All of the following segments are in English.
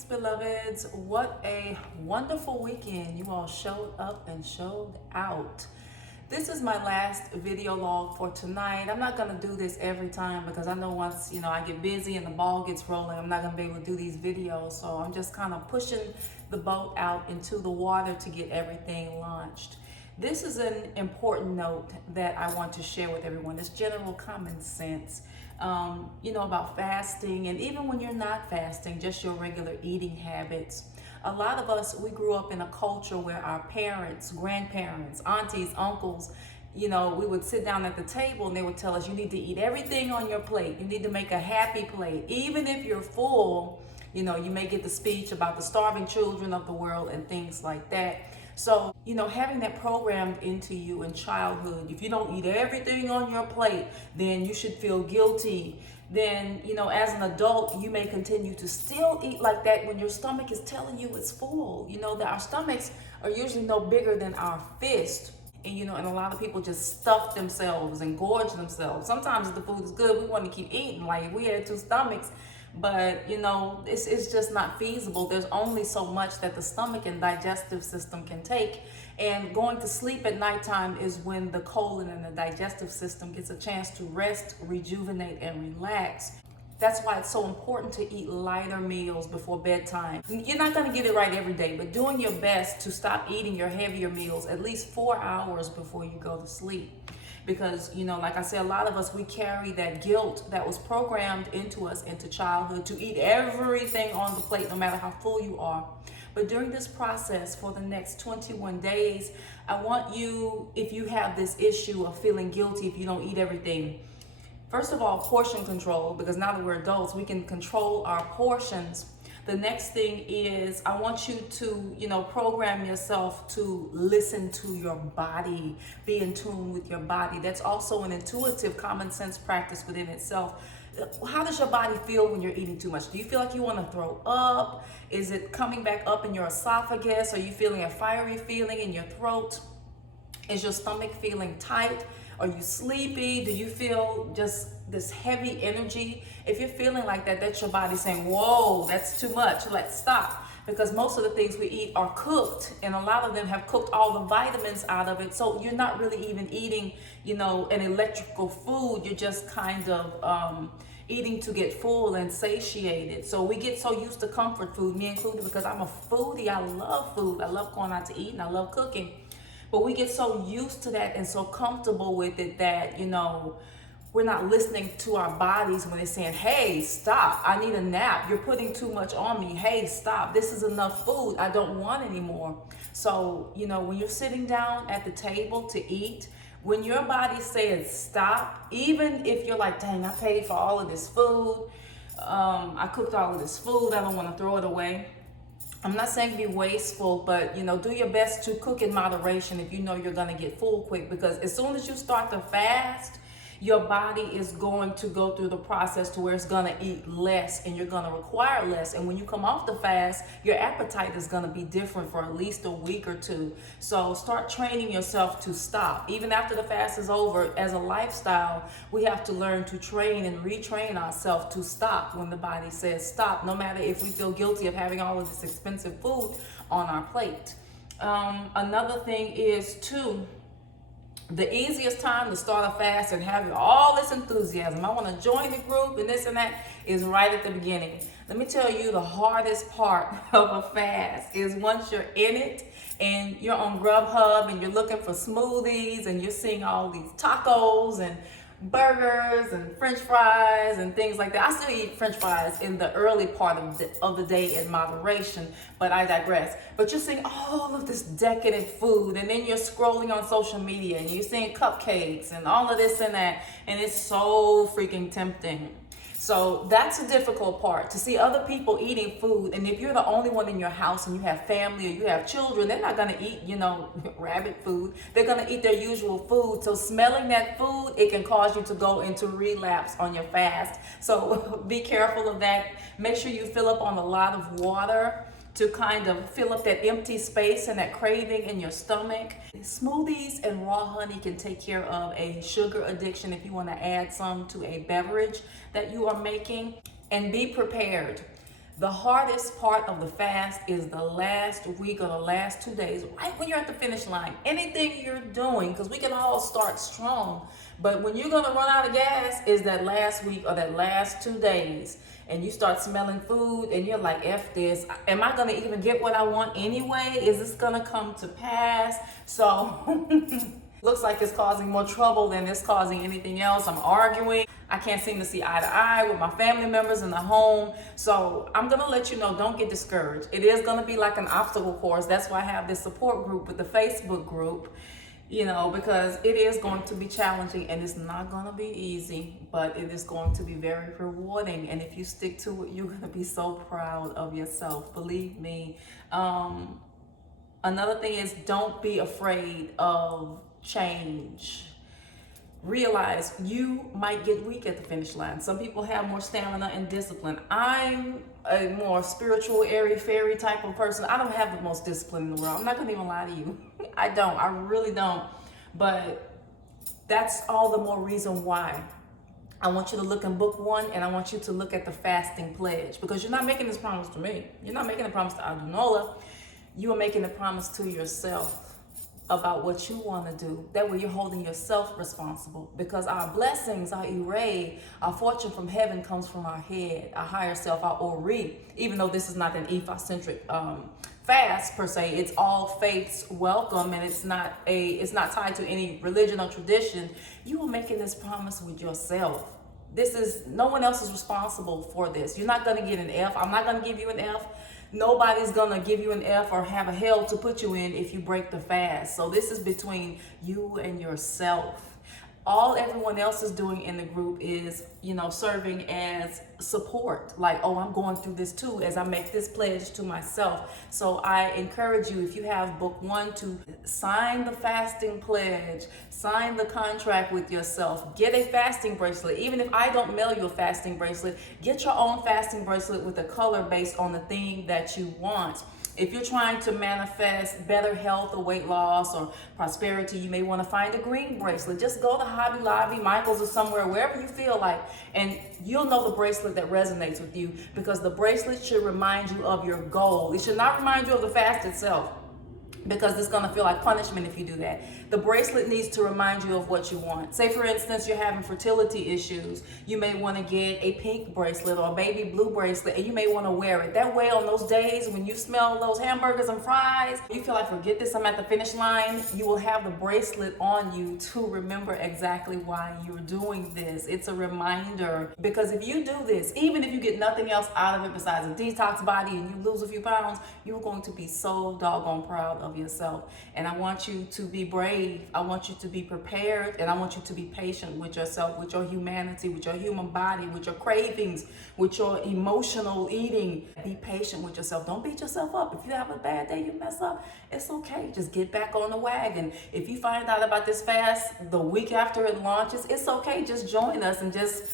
Peace, beloveds. What a wonderful weekend. You all showed up and showed out. This is my last video log for tonight. I'm not going to do this every time because I know once, I get busy and the ball gets rolling, I'm not going to be able to do these videos. So I'm just kind of pushing the boat out into the water to get everything launched. This is an important note that I want to share with everyone. It's general common sense. About fasting, and even when you're not fasting, just your regular eating habits. A lot of us, we grew up in a culture where our parents, grandparents, aunties, uncles, we would sit down at the table and they would tell us, you need to eat everything on your plate. You need to make a happy plate. Even if you're full, you may get the speech about the starving children of the world and things like that. So, having that programmed into you in childhood, if you don't eat everything on your plate, then you should feel guilty. Then, as an adult, you may continue to still eat like that when your stomach is telling you it's full. That our stomachs are usually no bigger than our fist. And, and a lot of people just stuff themselves and gorge themselves. Sometimes if the food is good, we want to keep eating. Like if we had two stomachs, but it's just not feasible. There's only so much that the stomach and digestive system can take, and going to sleep at nighttime is when the colon and the digestive system gets a chance to rest, rejuvenate, and relax. That's why it's so important to eat lighter meals before bedtime. You're not going to get it right every day, but doing your best to stop eating your heavier meals at least 4 hours before you go to sleep. Because, like I said, a lot of us, we carry that guilt that was programmed into us into childhood to eat everything on the plate, no matter how full you are. But during this process for the next 21 days, I want you, if you have this issue of feeling guilty if you don't eat everything, first of all, portion control, because now that we're adults, we can control our portions. The next thing is I want you to, program yourself to listen to your body, be in tune with your body. That's also an intuitive common sense practice within itself. How does your body feel when you're eating too much? Do you feel like you want to throw up? Is it coming back up in your esophagus? Are you feeling a fiery feeling in your throat? Is your stomach feeling tight? Are you sleepy? Do you feel just this heavy energy? If you're feeling like that, that's your body saying, whoa, that's too much, let's stop. Because most of the things we eat are cooked, and a lot of them have cooked all the vitamins out of it. So you're not really even eating, an electrical food. You're just kind of eating to get full and satiated. So we get so used to comfort food, me included, because I'm a foodie. I love food. I love going out to eat, and I love cooking. But we get so used to that and so comfortable with it that, we're not listening to our bodies when they're saying, hey, stop, I need a nap. You're putting too much on me. Hey, stop, this is enough food. I don't want anymore. So, when you're sitting down at the table to eat, when your body says stop, even if you're like, dang, I paid for all of this food. I cooked all of this food. I don't want to throw it away. I'm not saying be wasteful, but do your best to cook in moderation if you know you're going to get full quick, because as soon as you start to fast, your body is going to go through the process to where it's going to eat less and you're going to require less. And when you come off the fast, your appetite is going to be different for at least a week or two. So start training yourself to stop. Even after the fast is over, as a lifestyle, we have to learn to train and retrain ourselves to stop when the body says stop, no matter if we feel guilty of having all of this expensive food on our plate. Another thing is too, the easiest time to start a fast and have all this enthusiasm, I want to join the group and this and that, is right at the beginning. Let me tell you, the hardest part of a fast is once you're in it and you're on Grubhub and you're looking for smoothies and you're seeing all these tacos and burgers and french fries and things like that. I still eat french fries in the early part of the day in moderation, but I digress. But you're seeing all of this decadent food, and then you're scrolling on social media and you're seeing cupcakes and all of this and that, and it's so freaking tempting. So that's a difficult part, to see other people eating food. And if you're the only one in your house and you have family or you have children, they're not going to eat, rabbit food. They're going to eat their usual food. So smelling that food, it can cause you to go into relapse on your fast. So be careful of that. Make sure you fill up on a lot of water to kind of fill up that empty space and that craving in your stomach. Smoothies and raw honey can take care of a sugar addiction if you want to add some to a beverage that you are making. And be prepared. The hardest part of the fast is the last week or the last 2 days, right when you're at the finish line. Anything you're doing, because we can all start strong, but when you're gonna run out of gas is that last week or that last 2 days, and you start smelling food and you're like, F this, am I gonna even get what I want anyway? Is this gonna come to pass? So looks like it's causing more trouble than it's causing anything else. I'm arguing. I can't seem to see eye to eye with my family members in the home. So I'm gonna let you know, don't get discouraged. It is gonna be like an obstacle course. That's why I have this support group with the Facebook group, because it is going to be challenging and it's not gonna be easy, but it is going to be very rewarding. And if you stick to it, you're gonna be so proud of yourself. Believe me. Another thing is, don't be afraid of change. Realize you might get weak at the finish line. Some people have more stamina and discipline. I'm a more spiritual, airy-fairy type of person. I don't have the most discipline in the world. I'm not gonna even lie to you. I don't. I really don't. But that's all the more reason why I want you to look in book 1, and I want you to look at the fasting pledge, because you're not making this promise to me. You're not making a promise to Adunola. You are making a promise to yourself about what you want to do. That way you're holding yourself responsible, because our blessings, our Ire, our fortune from heaven comes from our head, our higher self, our Ori. Even though this is not an Ifa-centric fast per se, it's all faiths welcome, and it's not tied to any religion or tradition. You are making this promise with yourself. No one else is responsible for this. You're not going to get an F. I'm not going to give you an F. Nobody's gonna give you an F or have a hell to put you in if you break the fast. So this is between you and yourself. All everyone else is doing in the group is, serving as support. Like, oh, I'm going through this too as I make this pledge to myself. So I encourage you, if you have book 1, to sign the fasting pledge, sign the contract with yourself, get a fasting bracelet. Even if I don't mail you a fasting bracelet, get your own fasting bracelet with a color based on the theme that you want. If you're trying to manifest better health or weight loss or prosperity, you may want to find a green bracelet. Just go to Hobby Lobby, Michael's, or somewhere, wherever you feel like, and you'll know the bracelet that resonates with you, because the bracelet should remind you of your goal. It should not remind you of the fast itself, because it's going to feel like punishment if you do that. The bracelet needs to remind you of what you want. Say, for instance, you're having fertility issues. You may want to get a pink bracelet or a baby blue bracelet, and you may want to wear it. That way, on those days when you smell those hamburgers and fries, you feel like, forget this, I'm at the finish line, you will have the bracelet on you to remember exactly why you're doing this. It's a reminder, because if you do this, even if you get nothing else out of it besides a detox body and you lose a few pounds, you're going to be so doggone proud of yourself. And I want you to be brave. I want you to be prepared, and I want you to be patient with yourself, with your humanity, with your human body, with your cravings, with your emotional eating. Be patient with yourself. Don't beat yourself up. If you have a bad day, you mess up, it's okay. Just get back on the wagon. If you find out about this fast the week after it launches, it's okay. Just join us and just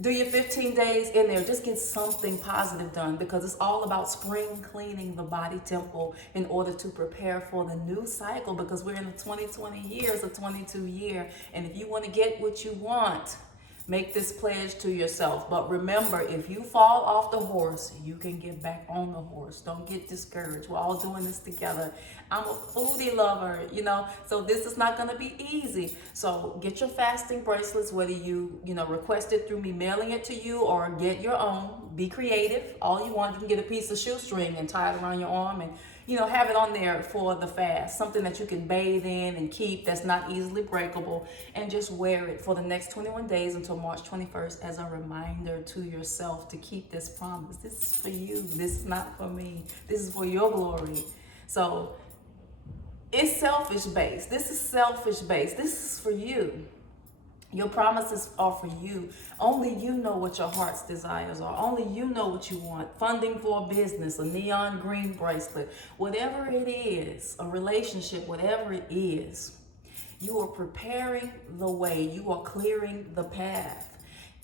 do your 15 days in there. Just get something positive done, because it's all about spring cleaning the body temple in order to prepare for the new cycle, because we're in the 2020 year, it's a 22 year. And if you want to get what you want, make this pledge to yourself. But remember, if you fall off the horse, you can get back on the horse. Don't get discouraged. We're all doing this together. I'm a foodie lover, so this is not going to be easy. So get your fasting bracelets, whether you request it through me mailing it to you or get your own. Be creative. All you want, you can get a piece of shoestring and tie it around your arm and have it on there for the fast, something that you can bathe in and keep, that's not easily breakable, and just wear it for the next 21 days until March 21st as a reminder to yourself to keep this promise. This is for you. This is not for me. This is for your glory. So it's selfish based. This is selfish based. This is for you. Your promises are for you. Only you know what your heart's desires are. Only you know what you want. Funding for a business, a neon green bracelet, whatever it is, a relationship, whatever it is, you are preparing the way. You are clearing the path.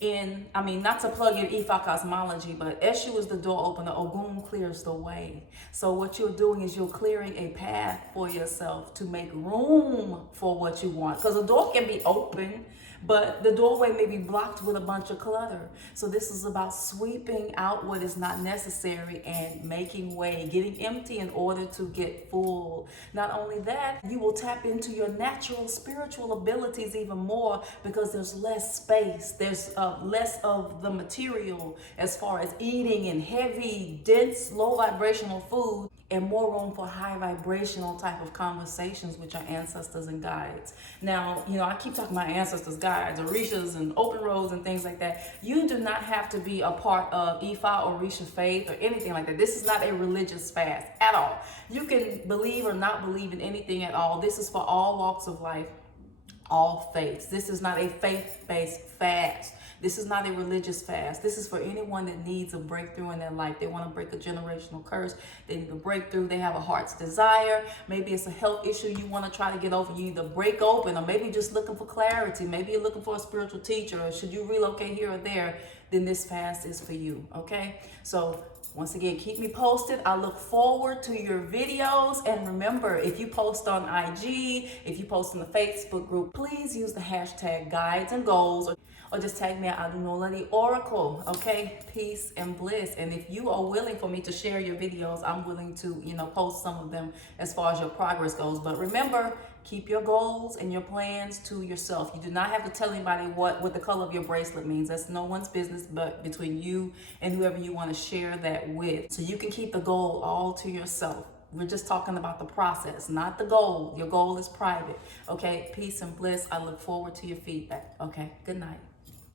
Not to plug in Ifa cosmology, but Eshu is the door opener. Ogun clears the way. So what you're doing is you're clearing a path for yourself to make room for what you want. Because a door can be open, but the doorway may be blocked with a bunch of clutter. So this is about sweeping out what is not necessary and making way, getting empty in order to get full. Not only that, you will tap into your natural spiritual abilities even more because there's less space. There's less of the material as far as eating and heavy, dense, low vibrational food, and more room for high vibrational type of conversations with your ancestors and guides. Now, I keep talking about ancestors, guides, Orishas, and open roads and things like that. You do not have to be a part of Ifa or Orisha faith or anything like that. This is not a religious fast at all. You can believe or not believe in anything at all. This is for all walks of life, all faiths. This is not a faith-based fast. This is not a religious fast. This is for anyone that needs a breakthrough in their life. They want to break a generational curse. They need a breakthrough. They have a heart's desire. Maybe it's a health issue you want to try to get over. You either break open, or maybe just looking for clarity. Maybe you're looking for a spiritual teacher, or should you relocate here or there, then this fast is for you, okay? So once again, keep me posted. I look forward to your videos. And remember, if you post on IG, if you post in the Facebook group, please use the hashtag guides and goals, or just tag me at Adunola the Oracle, okay? Peace and bliss. And if you are willing for me to share your videos, I'm willing to, post some of them as far as your progress goes. But remember, keep your goals and your plans to yourself. You do not have to tell anybody what the color of your bracelet means. That's no one's business but between you and whoever you want to share that with. So you can keep the goal all to yourself. We're just talking about the process, not the goal. Your goal is private, okay? Peace and bliss. I look forward to your feedback, okay? Good night.